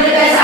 Amir